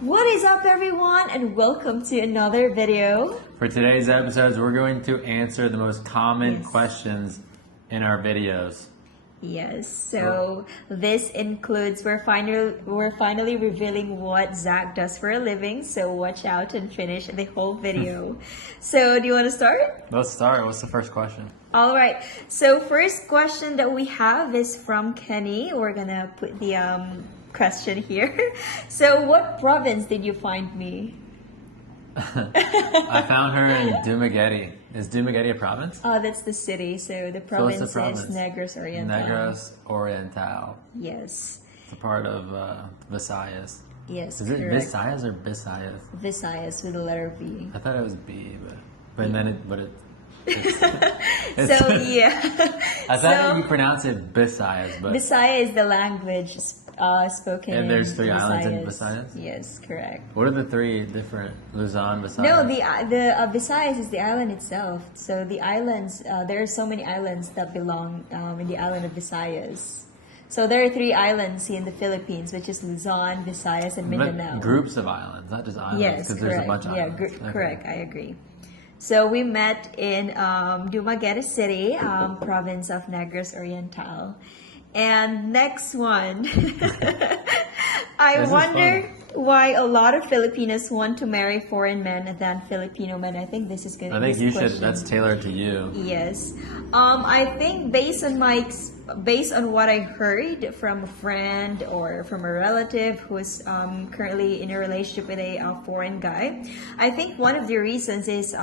What is up, everyone, and welcome to another video. For today's episodes, we're going to answer the most common questions in our videos. Yes, so this includes we're finally revealing what Zach does for a living, so watch out and finish the whole video. So do you want to start? Let's start. What's the first question? All right, so first question that we have is from Kenny. We're gonna put the question here. So what province did you find me? I found her in Dumaguete. Is Dumaguete a province? Oh, that's the city. So the province, what's the province? is Negros Oriental. Negros Oriental. Yes. It's a part of Visayas. Yes, Is it correct. Visayas or Bisayas? Visayas with the letter V. I thought it was B, but then it's So yeah. I thought you pronounce it Bisayas, but Visaya is the language spoken. And there's in three islands in Visayas. Visayas? Yes, correct. What are the three different Luzon, Visayas? No, the Visayas is the island itself. So the islands, there are so many islands that belong in the island of Visayas. So there are three islands here in the Philippines, which is Luzon, Visayas, and Mindanao. But groups of islands, not just islands. Yes, Because correct. there's a bunch of islands. Okay. Correct. I agree. So we met in Dumaguete City, province of Negros Oriental. And next one, I wonder why a lot of Filipinos want to marry foreign men than Filipino men. I think this is going to be I think you question. should. That's tailored to you. Yes, I think based on what I heard from a friend or from a relative who's currently in a relationship with a foreign guy, I think one of the reasons is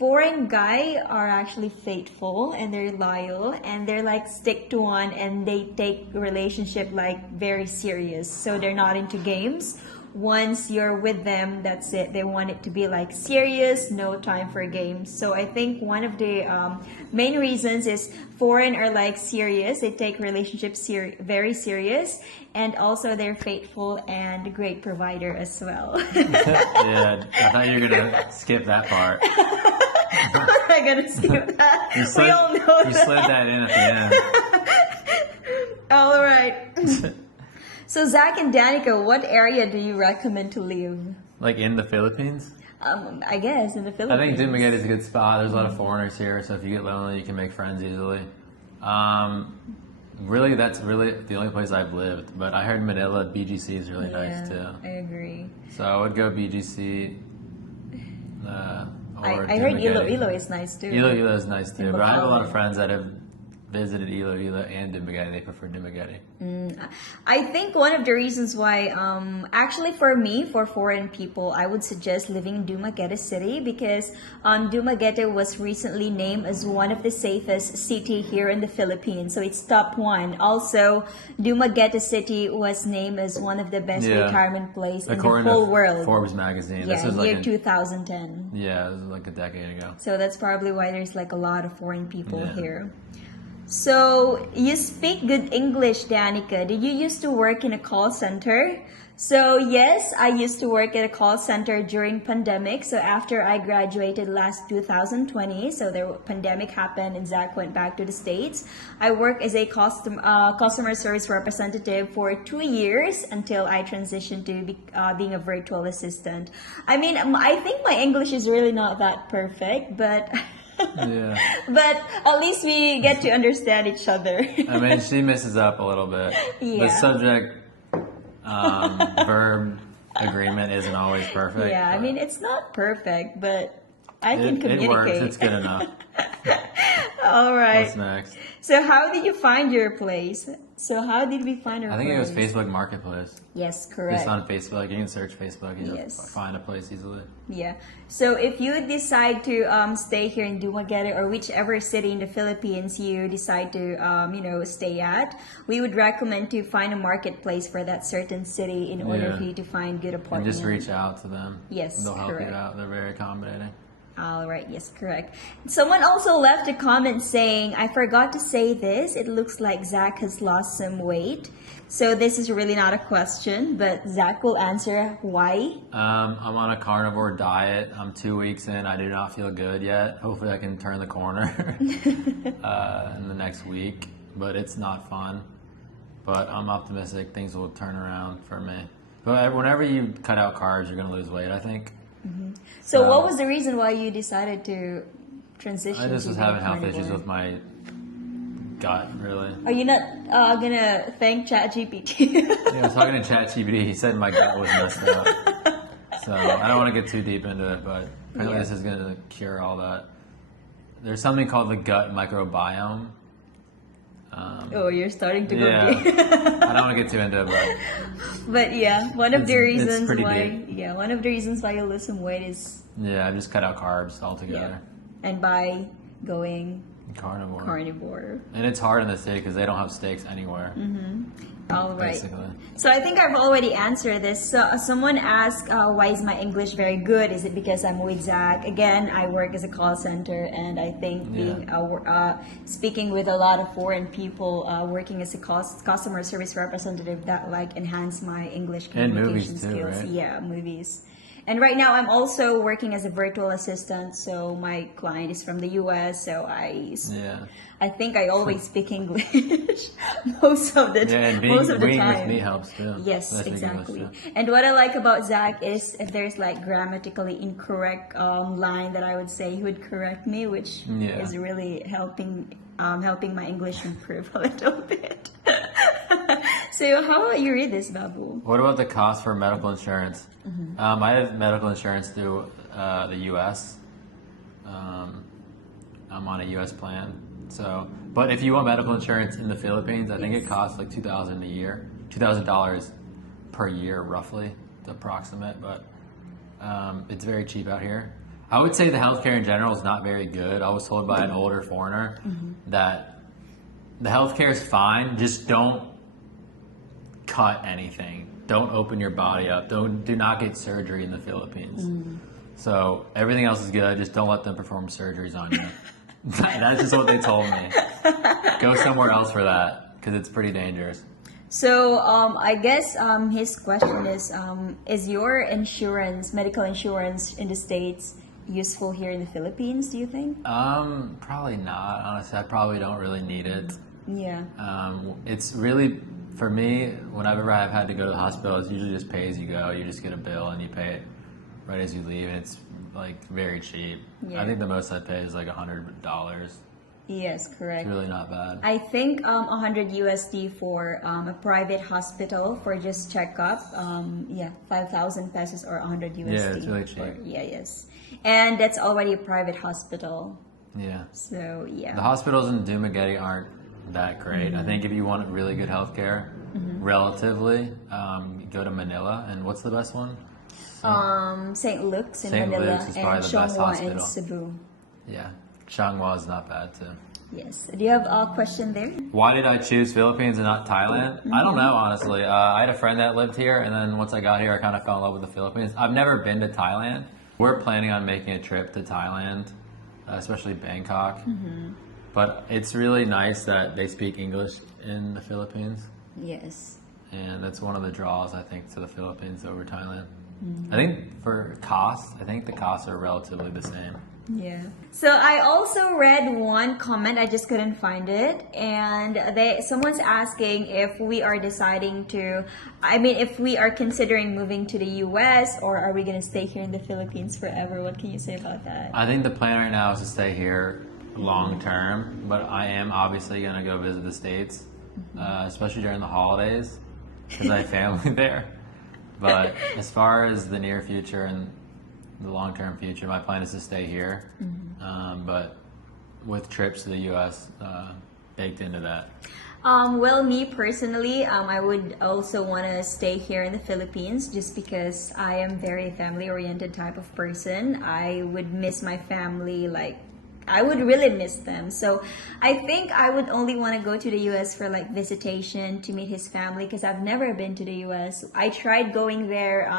foreign guy are actually faithful and they're loyal and they're like stick to one and they take relationship like very serious. So they're not into games. Once you're with them, that's it. They want it to be like serious, no time for games. So I think one of the main reasons is foreign are like serious. They take relationships very serious, and also they're faithful and a great provider as well. Yeah, I thought you were gonna skip that part. I'm not gonna skip that. We all know you that. slid that in at the end. All right. So Zach and Danica, what area do you recommend to live? Like in the Philippines? I guess in the I Philippines. think Dumaguete is a good spot. There's a lot of foreigners here, so if you get lonely, you can make friends easily. Really, that's really the only place I've lived. But I heard Manila, BGC is really nice too. I agree. So I would go BGC. I heard Iloilo is nice too. Iloilo is nice too, In but I have a lot Bacolod. of friends that have visited Iloilo and Dumaguete. They prefer Dumaguete. I think one of the reasons why, actually for me, for foreign people, I would suggest living in Dumaguete City because Dumaguete was recently named as one of the safest city here in the Philippines. So it's top one. Also, Dumaguete City was named as one of the best retirement place in the According whole to world. Forbes magazine. Yeah, this was year like 2010. Yeah, this was like a decade ago. So that's probably why there's like a lot of foreign people here. So you speak good English, Danica. Did you used to work in a call center? So yes, I used to work at a call center during pandemic. So after I graduated last 2020, so the pandemic happened and Zach went back to the States. I worked as a customer service representative for 2 years until I transitioned to being a virtual assistant. I mean, I think my English is really not that perfect, but... Yeah. But at least we get to understand each other. I mean, she messes up a little bit. Yeah. The subject verb agreement isn't always perfect. Yeah, I mean, it's not perfect, but I can communicate. It works. It's good enough. All right. What's next? So how did you find your place? So how did we find our I think it was place? Facebook Marketplace. Yes, correct. Just on Facebook. You can search Facebook. You Yes. can find a place easily. Yeah. So if you decide to stay here in Dumaguete or whichever city in the Philippines you decide to stay at, we would recommend to find a marketplace for that certain city in order for you to find good And apartments. just reach out to them. Yes, They'll help correct. you out. They're very accommodating. All right, yes, correct. Someone also left a comment saying, I forgot to say this. It looks like Zach has lost some weight. So this is really not a question, but Zach will answer why. I'm on a carnivore diet. I'm 2 weeks in. I do not feel good yet. Hopefully I can turn the corner in the next week, but it's not fun. But I'm optimistic things will turn around for me. But whenever you cut out carbs, you're gonna lose weight, I think. So what was the reason why you decided to transition? I just to was being having health issues carnivore? with my gut, really. Are you not gonna thank ChatGPT? Yeah, I was talking to ChatGPT. He said my gut was messed up. So I don't want to get too deep into it, but apparently this is gonna cure all that. There's something called the gut microbiome. Oh, you're starting to go Yeah, deep. I don't want to get too into it, But yeah, one of the It's reasons pretty why deep. one of the reasons why you lose some weight is but yeah, I just cut out carbs altogether. and by going Carnivore. carnivore. And it's hard in the city because they don't have steaks anywhere. All right. Basically. So I think I've already answered this. So someone asked, why is my English very good? Is it because I'm with Zach? Again, I work as a call center, and I think being speaking with a lot of foreign people, working as a customer service representative, that like enhance my English And communication movies too, skills. right? Yeah, movies. And right now, I'm also working as a virtual assistant. So my client is from the U.S. So I think I always speak English most of the Yeah, and most of the being time. with me helps too. Yes, I speak English, exactly. too. And what I like about Zach is if there's like grammatically incorrect line that I would say, he would correct me, which Yeah. is really helping my English improve a little bit. So how about you read this, Babu? What about the cost for medical insurance? I have medical insurance through the U.S. I'm on a U.S. plan. So, but if you want medical insurance in the Philippines, I think it costs like $2,000 a year, $2,000 per year, roughly, to approximate. But it's very cheap out here. I would say the healthcare in general is not very good. I was told by an older foreigner that the healthcare is fine, just don't cut anything. Don't open your body up. Do not get surgery in the Philippines. So everything else is good. Just don't let them perform surgeries on you. That's just what they told me. Go somewhere else for that because it's pretty dangerous. So I guess his question is your insurance, medical insurance in the States, useful here in the Philippines, do you think? Probably not. Honestly, I probably don't really need it. Yeah. It's really, for me, whenever I've had to go to the hospital, it's usually just pay as you go. You just get a bill and you pay it right as you leave, and it's like very cheap. Yeah. I think the most I pay is like $100. Yes, correct. It's really not bad. I think 100 USD for a private hospital for just checkup. 5,000 pesos or 100 USD. Yeah, it's really cheap. Yes. And that's already a private hospital. Yeah. So, yeah. The hospitals in Dumaguete aren't that great. I think if you want really good healthcare, relatively, go to Manila. And what's the best one? St. Luke's in St. Manila Luke's is and probably the best Xiongwa in hospital. Cebu. Yeah. Changhua is not bad too. Yes. Do you have a question there? Why did I choose Philippines and not Thailand? I don't know, honestly. I had a friend that lived here, and then once I got here, I kind of fell in love with the Philippines. I've never been to Thailand. We're planning on making a trip to Thailand, especially Bangkok. But it's really nice that they speak English in the Philippines. Yes. And that's one of the draws, I think, to the Philippines over Thailand. I think for costs, I think the costs are relatively the same. Yeah. So I also read one comment, I just couldn't find it, and someone's asking if we are deciding to, if we are considering moving to the US or are we going to stay here in the Philippines forever? What can you say about that? I think the plan right now is to stay here long term, but I am obviously going to go visit the States, especially during the holidays, because I have family there. But as far as the near future and the long-term future, my plan is to stay here, but with trips to the U.S. Baked into that. Well, me personally, I would also want to stay here in the Philippines just because I am very family-oriented type of person. I would miss my family, I would really miss them. So I think I would only want to go to the US for visitation to meet his family because I've never been to the US. I tried going there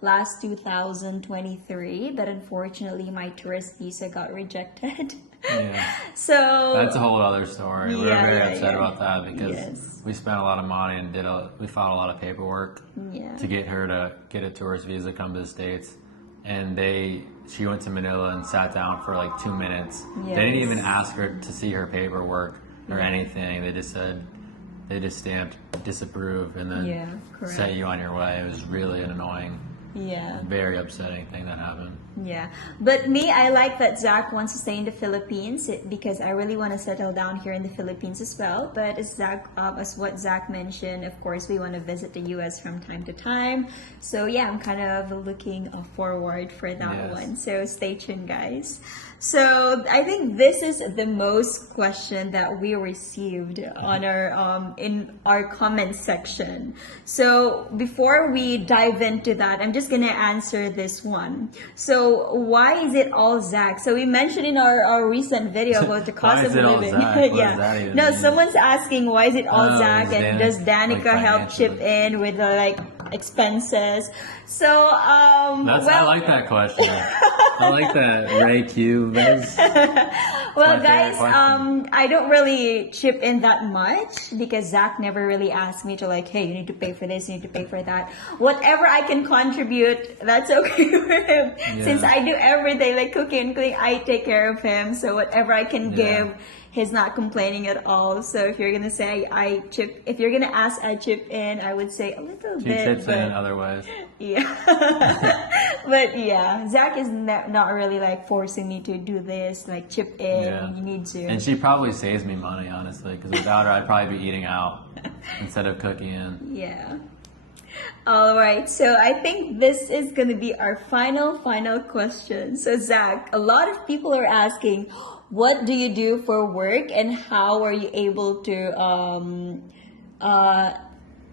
last 2023, but unfortunately my tourist visa got rejected. Yeah. So That's a whole other story. We were very upset about that because Yes. we spent a lot of money and we filed a lot of paperwork to get her to get a tourist visa, come to the States. And she went to Manila and sat down for 2 minutes. Yes. They didn't even ask her to see her paperwork or anything. They just said, they just stamped disapprove and then Yeah, correct. set you on your way. It was really an annoying, Yeah. very upsetting thing that happened. Yeah, but me, I like that Zach wants to stay in the Philippines because I really want to settle down here in the Philippines as well. But as what Zach mentioned, of course, we want to visit the U.S. from time to time. So yeah, I'm kind of looking forward for that Yes. one. So stay tuned, guys. So I think this is the most question that we received on our in our comment section. So before we dive into that, I'm just gonna answer this one. So why is it all Zach? So we mentioned in our recent video about the cost Why is of it all living. Zach? What does Yeah. that even No, mean? someone's asking why is it all Oh, Zach, is and Danica, does Danica like, help chip financially? in with the like expenses? So I like that question. I like that Ray Q. Well, my favorite guys, question. I don't really chip in that much because Zach never really asked me to like, hey, you need to pay for this, you need to pay for that. Whatever I can contribute, that's okay for him. Yeah. Since I do everything, like cooking and cleaning, I take care of him. So whatever I can give, he's not complaining at all. So if you're gonna say if you're gonna ask I chip in, I would say a little She bit. chips but in other ways. yeah. But yeah, Zach is not really like forcing me to do this, like chip in, Yeah. you need to. And she probably saves me money, honestly, because without her, I'd probably be eating out instead of cooking in. Yeah. All right, so I think this is going to be our final question. So Zach, a lot of people are asking, what do you do for work and how are you able to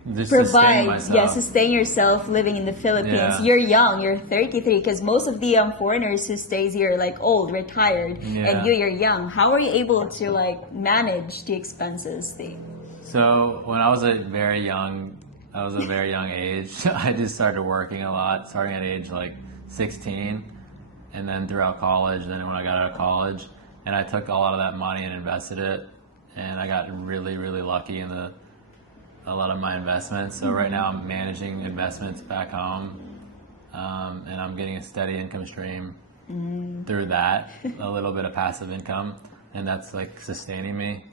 Just sustain provide, myself. sustain yourself living in the Philippines? Yeah. You're young, you're 33, because most of the foreigners who stays here are like old, retired, Yeah. and you're young. How are you able to like manage the expenses thing? So when I was a very young age, I just started working a lot, starting at age like 16, and then throughout college. Then when I got out of college, and I took a lot of that money and invested it, and I got really, really lucky in a lot of my investments. So right now I'm managing investments back home, and I'm getting a steady income stream through that, a little bit of passive income, and that's like sustaining me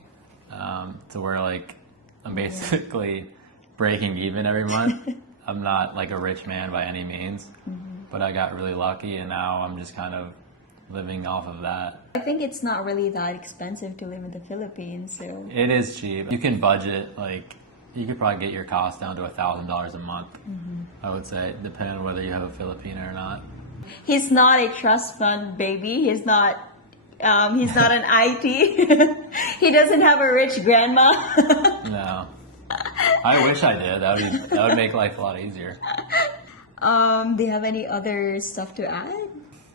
to where like I'm basically breaking even every month. I'm not like a rich man by any means, but I got really lucky, and now I'm just kind of living off of that. I think it's not really that expensive to live in the Philippines, so It is cheap. You can budget, like, you could probably get your costs down to $1,000 a month, I would say, depending on whether you have a Filipino or not. he's not a trust fund baby. He's not an IT. He doesn't have a rich grandma. No. I wish I did. That would make life a lot easier. Do you have any other stuff to add?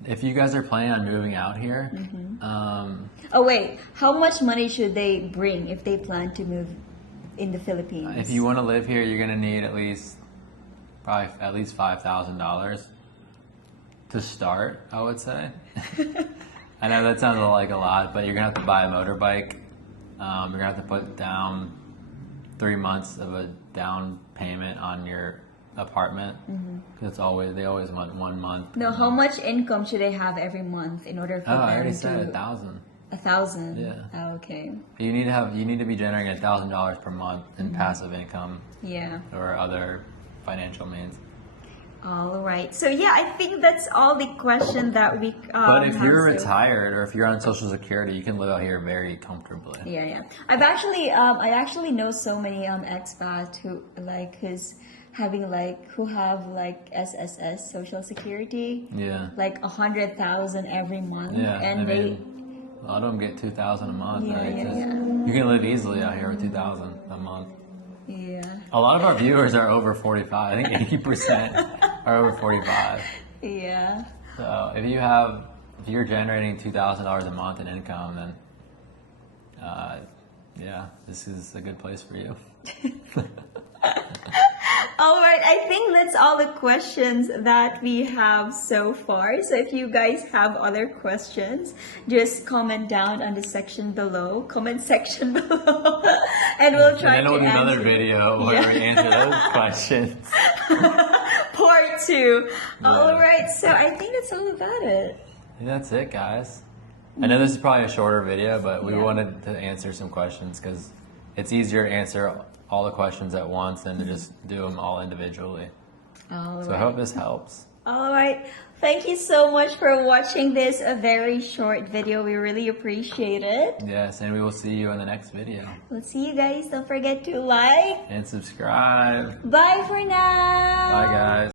If you guys are planning on moving out here, Oh wait, how much money should they bring if they plan to move in the Philippines? if you want to live here, you're gonna need at least $5,000 to start, I would say. I know that sounds like a lot, but you're gonna have to buy a motorbike. You're gonna have to put down 3 months of a down payment on your apartment. Because they always want 1 month. No, how much income should they have every month in order for Oh, I them already to said 1,000. 1,000? Yeah. Oh, okay. You need to be generating $1,000 per month in passive income Yeah. or other financial means. All right. So yeah, I think that's all the question that we. But if have you're so- retired or if you're on Social Security, you can live out here very comfortably. Yeah. I actually know so many expats who have like SSS Social Security, Yeah. like 100,000 every month, Yeah. and I they. mean, a lot of them get 2,000 a month. Yeah, Right? yeah. You can live easily out here with 2,000 a month. Yeah. A lot of our viewers are over 45. I think 80% are over 45. Yeah. So if you're generating $2,000 a month in income, then this is a good place for you. All right, I think that's all the questions that we have so far. So if you guys have other questions, just comment down on the comment section below, and we'll try And then to we'll do another answer. video where we answer those questions. Part 2. Yeah. All right, so I think that's all about it. And that's it, guys. I know this is probably a shorter video, but we Yeah. wanted to answer some questions because it's easier to answer all the questions at once and to just do them all individually. All So I right. hope this helps. All right. Thank you so much for watching this a very short video. We really appreciate it. Yes, and we will see you in the next video. We'll see you guys. Don't forget to like. And subscribe. Bye for now. Bye, guys.